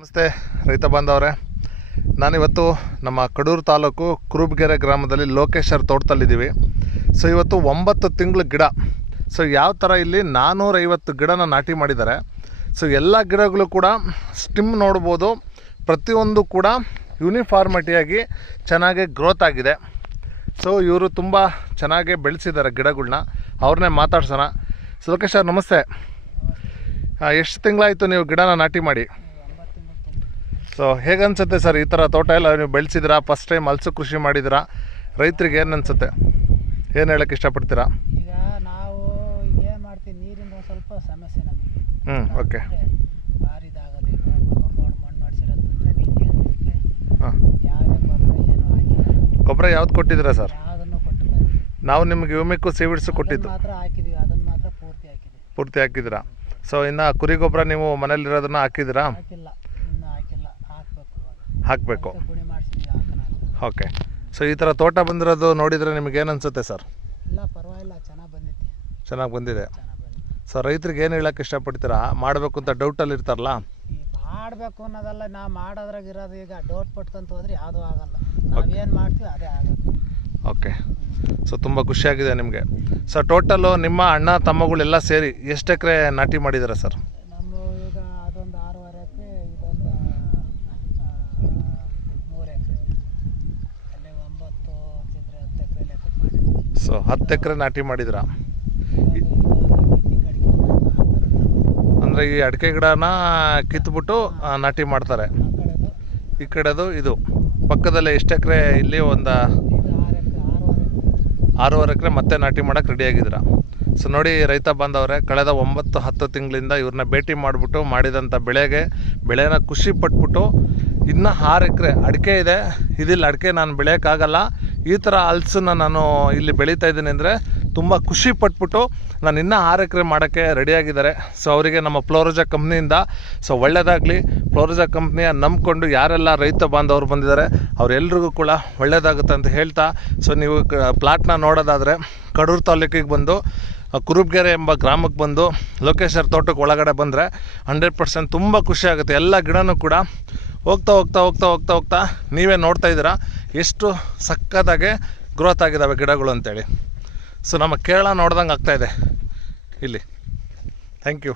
ನಮಸ್ತೆ ರೈತ ಬಾಂಧವರೇ, ನಾನಿವತ್ತು ನಮ್ಮ ಕಡೂರು ತಾಲೂಕು ಕುರುಬಗೆರೆ ಗ್ರಾಮದಲ್ಲಿ ಲೋಕೇಶರ್ ತೋಟದಲ್ಲಿದ್ದೀವಿ. ಸೊ ಇವತ್ತು 9 ತಿಂಗಳ ಗಿಡ. ಸೊ ಯಾವ ಥರ ಇಲ್ಲಿ 450 ಗಿಡನ ನಾಟಿ ಮಾಡಿದ್ದಾರೆ. ಸೊ ಎಲ್ಲ ಗಿಡಗಳು ಕೂಡ ಸ್ಟಿಮ್ ನೋಡ್ಬೋದು, ಪ್ರತಿಯೊಂದು ಕೂಡ ಯೂನಿಫಾರ್ಮಿಟಿಯಾಗಿ ಚೆನ್ನಾಗಿ ಗ್ರೋತ್ ಆಗಿದೆ. ಸೊ ಇವರು ತುಂಬ ಚೆನ್ನಾಗಿ ಬೆಳೆಸಿದ್ದಾರೆ ಗಿಡಗಳನ್ನ. ಅವ್ರನ್ನೇ ಮಾತಾಡ್ಸೋಣ. ಸೊ ಲೋಕೇಶರ್ ನಮಸ್ತೆ. ಎಷ್ಟು ತಿಂಗಳಾಯಿತು ನೀವು ಗಿಡನ ನಾಟಿ ಮಾಡಿ? ಸೊ ಹೇಗೆ ಅನ್ಸುತ್ತೆ ಸರ್ ಈ ಥರ ತೋಟ ಎಲ್ಲ ನೀವು ಬೆಳೆಸಿದ್ರಾ? ಫಸ್ಟ್ ಟೈಮ್ ಹಲಸು ಕೃಷಿ ಮಾಡಿದಿರಾ? ರೈತರಿಗೆ ಏನು ಅನ್ಸುತ್ತೆ, ಏನು ಹೇಳೋಕ್ಕೆ ಇಷ್ಟಪಡ್ತೀರಾ? ಈಗ ನಾವು ಏನು ಮಾಡ್ತೀವಿ, ನೀರಿಂದ ಒಂದು ಸ್ವಲ್ಪ ಸಮಸ್ಯೆ ನಮಗೆ. ಓಕೆ. ಭಾರಿ ಇದಾಗೋದು. ಈಗ ಮಣ್ಣು ಹೊಡ್ಸಿರೋದು ಹಾಂ, ಯಾವುದೇ ಗೊಬ್ಬರ ಏನು ಹಾಕಿಲ್ಲ. ಗೊಬ್ಬರ ಯಾವ್ದು ಕೊಟ್ಟಿದ್ದೀರಾ ಸರ್? ಯಾವುದನ್ನು ಕೊಟ್ಟಿಲ್ಲ. ನಾವು ನಿಮಗೆ ಯುಮಿಕ್ಕು ಸೀವಿಡ್ಸು ಕೊಟ್ಟಿದ್ದು ಮಾತ್ರ ಹಾಕಿದ್ದೀವಿ, ಅದನ್ನು ಮಾತ್ರ ಪೂರ್ತಿ ಹಾಕಿದ್ದೀರಾ? ಸೊ ಇನ್ನು ಕುರಿ ಗೊಬ್ಬರ ನೀವು ಮನೇಲಿರೋದನ್ನ ಹಾಕಿದ್ದೀರಾ? ಹಾಕಿಲ್ಲ, ಇನ್ನೂ ಹಾಕಿಲ್ಲ, ಹಾಕಬೇಕು. ಗುಣಿ ಮಾಡಿಸಿದ್ವಿ, ಹಾಕೋಣ. ಓಕೆ. ಸೊ ಈ ಥರ ತೋಟ ಬಂದಿರೋದು ನೋಡಿದರೆ ನಿಮಗೇನು ಅನಿಸುತ್ತೆ ಸರ್? ಇಲ್ಲ, ಪರವಾಗಿಲ್ಲ, ಚೆನ್ನಾಗಿ ಬಂದೈತಿ. ಚೆನ್ನಾಗಿ ಬಂದಿದೆ. ಚೆನ್ನಾಗಿ ಬಂದಿದೆ. ಸೊ ರೈತರಿಗೆ ಏನು ಹೇಳೋಕ್ಕೆ ಇಷ್ಟಪಡ್ತೀರಾ? ಮಾಡಬೇಕು ಅಂತ ಡೌಟಲ್ಲಿ ಇರ್ತಾರಲ್ಲ? ಈ ಮಾಡಬೇಕು ಅನ್ನೋದಲ್ಲ, ನಾವು ಮಾಡೋದ್ರಾಗ ಇರೋದು. ಈಗ ಡೌಟ್ ಪಟ್ಕೊಂತ ಹೋದ್ರೆ ಯಾವುದೂ ಆಗಲ್ಲ. ನಾವೇನು ಮಾಡ್ತೀವಿ ಅದೇ ಆಗೋದು. ಓಕೆ. ಸೊ ತುಂಬ ಖುಷಿಯಾಗಿದೆ ನಿಮಗೆ. ಸೊ ಟೋಟಲು ನಿಮ್ಮ ಅಣ್ಣ ತಮ್ಮಗಳೆಲ್ಲ ಸೇರಿ ಎಷ್ಟು ಎಕರೆ ನಾಟಿ ಮಾಡಿದ್ದಾರೆ ಸರ್? ನಮ್ಮ ಈಗ ಅದೊಂದು 6.5 ಎಕರೆ, ಇದೊಂದು 3 ಎಕರೆ, ಅಲ್ಲಿ 9 ಇದ್ರೆ 10 ಎಕರೆ ಲೆಕ್ಕ ಮಾಡಿದ್ವಿ. ಸೊ 10 ಎಕರೆ ನಾಟಿ ಮಾಡಿದಿರಾ? ಅಂದರೆ ಈ ಅಡಿಕೆ ಗಿಡನ ಕಿತ್ಬಿಟ್ಟು ನಾಟಿ ಮಾಡ್ತಾರೆ. ಈ ಕಡೆದು ಇದು ಪಕ್ಕದಲ್ಲೇ ಎಷ್ಟು ಎಕರೆ? ಇಲ್ಲಿ ಒಂದು 6.5 ಎಕರೆ ಮತ್ತೆ ನಾಟಿ ಮಾಡೋಕ್ಕೆ ರೆಡಿಯಾಗಿದ್ದೀರಾ. ಸೊ ನೋಡಿ ರೈತ ಬಾಂಧವರೇ, ಕಳೆದ 9-10 ತಿಂಗಳಿಂದ ಇವ್ರನ್ನ ಭೇಟಿ ಮಾಡಿಬಿಟ್ಟು ಮಾಡಿದಂಥ ಬೆಳೆನ ಖುಷಿ ಪಟ್ಬಿಟ್ಟು ಇನ್ನೂ 6 ಎಕರೆ ಅಡಿಕೆ ಇದೆ. ಇದಿಲ್ಲ ಅಡಿಕೆ ನಾನು ಬೆಳೆಯೋಕ್ಕಾಗಲ್ಲ, ಈ ಥರ ಹಲಸನ್ನ ನಾನು ಇಲ್ಲಿ ಬೆಳೀತಾ ಇದ್ದೀನಿ ಅಂದರೆ ತುಂಬ ಖುಷಿ ಪಟ್ಬಿಟ್ಟು ನಾನು ಇನ್ನೂ 6 ಎಕರೆ ಮಾಡೋಕ್ಕೆ ರೆಡಿಯಾಗಿದ್ದಾರೆ. ಸೊ ಅವರಿಗೆ ನಮ್ಮ ಫ್ಲೋರೋಜಾ ಕಂಪ್ನಿಯಿಂದ ಸೊ ಒಳ್ಳೆಯದಾಗಲಿ. ಫ್ಲೋರೋಜಾ ಕಂಪ್ನಿಯ ನಂಬಿಕೊಂಡು ಯಾರೆಲ್ಲ ರೈತ ಬಾಂಧವರು ಬಂದಿದ್ದಾರೆ ಅವರೆಲ್ರಿಗೂ ಕೂಡ ಒಳ್ಳೆಯದಾಗುತ್ತೆ ಅಂತ ಹೇಳ್ತಾ, ಸೊ ನೀವು ಪ್ಲಾಟ್ನ ನೋಡೋದಾದರೆ ಕಡೂರು ತಾಲೂಕಿಗೆ ಬಂದು ಕುರುಬಗೆರೆ ಎಂಬ ಗ್ರಾಮಕ್ಕೆ ಬಂದು ಲೋಕೇಶರ್ ತೋಟಕ್ಕೆ ಒಳಗಡೆ ಬಂದರೆ 100% ತುಂಬ ಖುಷಿಯಾಗುತ್ತೆ. ಎಲ್ಲ ಗಿಡನೂ ಕೂಡ ಹೋಗ್ತಾ ನೀವೇ ನೋಡ್ತಾ ಇದ್ದೀರಾ ಎಷ್ಟು ಸಕ್ಕತ್ತಾಗೆ ಗ್ರೋತ್ ಆಗಿದ್ದಾವೆ ಗಿಡಗಳು ಅಂತೇಳಿ. ಸೊ ನಮ್ಮ ಕೇರಳ ನೋಡ್ದಂಗೆ ಆಗ್ತಾಯಿದೆ ಇಲ್ಲಿ. Thank you.